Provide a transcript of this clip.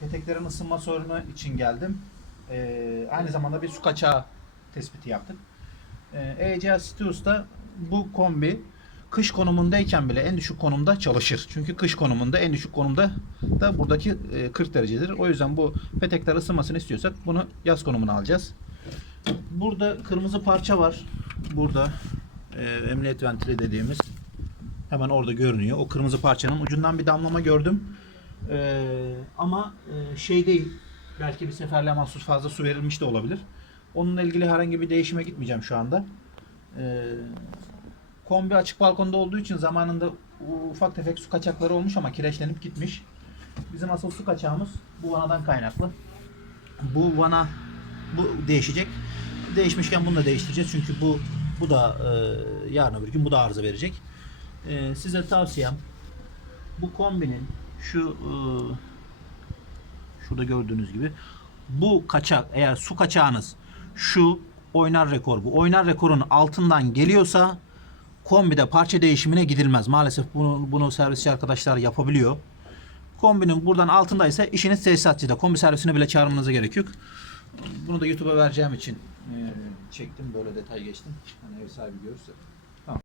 peteklerin ısınma sorunu için geldim. Ee, aynı zamanda bir su kaçağı tespiti yaptık. Ee, ECA Stius'ta bu kombi kış konumundayken bile en düşük konumda çalışır. Çünkü kış konumunda en düşük konumda da buradaki e, 40 derecedir. O yüzden bu petekler ısınmasını istiyorsak bunu yaz konumuna alacağız. Burada kırmızı parça var. Burada e, emniyet ventili dediğimiz hemen orada görünüyor. O kırmızı parçanın ucundan bir damlama gördüm. Ee, ama e, şey değil. Belki bir seferle mahsus fazla su verilmiş de olabilir. Onunla ilgili herhangi bir değişime gitmeyeceğim şu anda. Ee, kombi açık balkonda olduğu için zamanında ufak tefek su kaçakları olmuş ama kireçlenip gitmiş. Bizim asıl su kaçağımız bu vanadan kaynaklı. Bu vana bu değişecek. Değişmişken bunu da değiştireceğiz çünkü bu bu da e, yarın öbür gün bu da arıza verecek. E, size tavsiyem bu kombinin şu e, şurada gördüğünüz gibi bu kaçak eğer su kaçağınız şu oynar rekor bu oynar rekorun altından geliyorsa kombide parça değişimine gidilmez. Maalesef bunu, bunu servisçi arkadaşlar yapabiliyor. Kombinin buradan altındaysa işiniz tesisatçıda. Kombi servisine bile çağırmanıza gerek yok. Bunu da YouTube'a vereceğim için e, çektim böyle detay geçtim. Hani ev sahibi görürse.